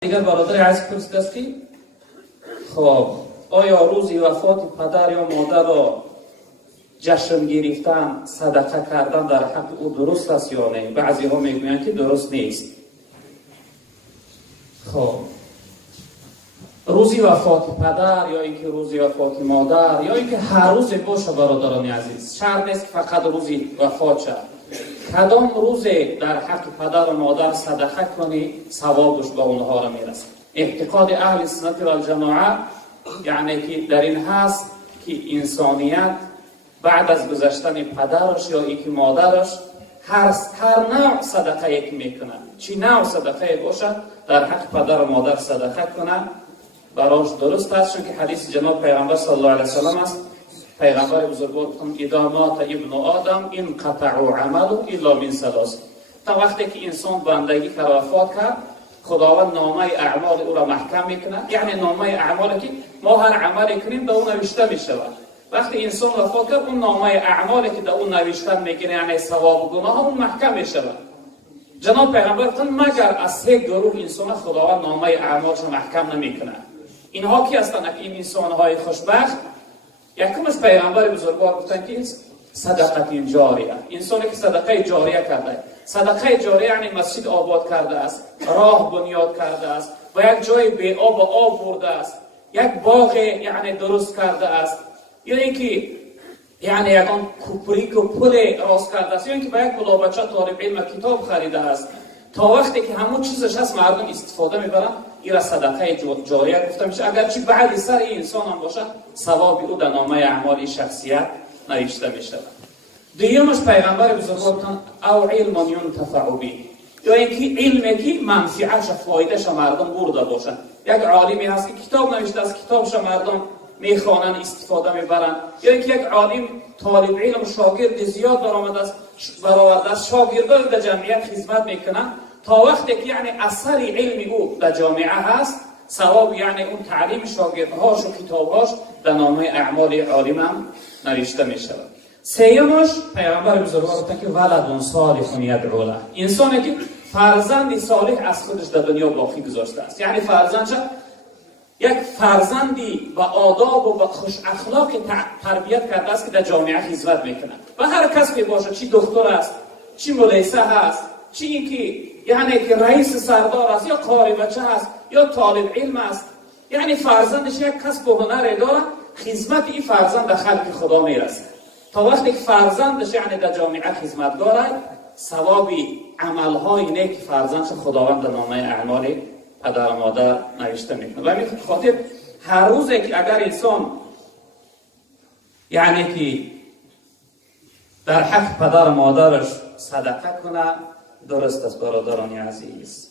دیگر برادر عزیز پرسید است که خب آیا روزی وفات پدر یا مادر را جشن گرفتن، صدقه کردن در حق او درست است یا نه؟ بعضی ها میگویند که درست نیست. خب روزی وفات پدر یا اینکه روزی وفات مادر یا اینکه هر روز باشه برادران عزیز، شرط نیست که فقط روزی وفات شد. کدام روزی در حق پدر و مادر صدقه کنی ثوابش به اونها را میرسه. اعتقاد اهل سنت و الجماعه یعنی که در این هست که انسانیت بعد از گذشتن پدرش یا اینکه مادرش هر نوع صدقه یک میکنه، چی نوع صدقه باشه در حق پدر و مادر صدقه کنه براش درست است، چون که حدیث جناب پیغمبر صلی الله علیه و سلم است. پیغمبر بزرگوار گفتند اذا مات ابن آدم انقطع عمله الا من ثلاث. تا وقتی که انسان بندگی که وفات کرد، خداوند نامه اعمال او را محکم میکنه. یعنی نامه اعمالی که ما هر عملی کنیم در اون نوشته میشود. وقتی انسان وفات کرد، اون نامه اعمالی که در اون نوشته میکنه یعنی ثواب و گناه اون محکم میشود. جناب پیغمبر گفتند مگر از سه گروه انسان خداوند نامه اعمالش محکم نمیکنه. اینها کی هستند؟ این انسان‌های خوشبخت. یکمش پیغمبر بزرگوار گفتند که صدقه جاریه، انسانی که صدقه جاریه کرده. صدقه جاریه یعنی مسجد آباد کرده است، راه بنیاد کرده است، و یک جای بی آب آب برده است، یک باغ یعنی درست کرده است، یا اینکه یعنی یکان کوپریک و پل راست کرده است، یا اینکه به یک بچه طالب علم کتاب خریده است. تا وقتی که همون چیزش هست مردم استفاده میبرن، این را صدقه جاریه گفته میشه. اگرچه بعد سر این انسان هم باشه ثواب او در نامه اعمال شخصیت نوشته میشه. دویمش پیغمبر بزرگوار گفتند او علم ينتفع به، یا اینکه علمی که منفعش فایدهش مردم برده باشه. یک عالمی هست که کتاب نوشته است، کتابش مردم میخوانن استفاده میبرن، یا اینکه یک عالم طالب علم شاگرد زیاد برآورده است، شاگردان در جمعیت خدمت میکنن. تا وقتی که یعنی اثر علم او در جامعه هست، ثواب یعنی اون تعلیم شاگردهاش و کتابهاش در نامه اعمال عالم هم نوشته میشود. سیمش پیغمبر بزرگوار گفتند که ولد صالح یدعو له، انسانی که فرزند صالح از خودش در دنیا باقی گذاشته است. یعنی فرزندش یک فرزندی با آداب و با خوش اخلاق تربیت کرده است که در جامعه خدمت میکنه. و هر کس که باشه، چی دکتر است، چی ملیسه هست، چی اینکه یعنی که رئیس سردار است، یا قاری بچه است، یا طالب علم است، یعنی فرزندش یک کسب و هنر داره، خدمت این فرزند در خلق خدا میرسه. تا وقتی که فرزندش یعنی در جامعه خدمتگار، ثواب عملهای نیک فرزندش خداوند در نامه اعمال پدر و مادر نوشته میکنه. و همین خاطر هر روزی که اگر انسان یعنی که در حق پدر و مادرش صدقه کنه درست است برادران عزیز.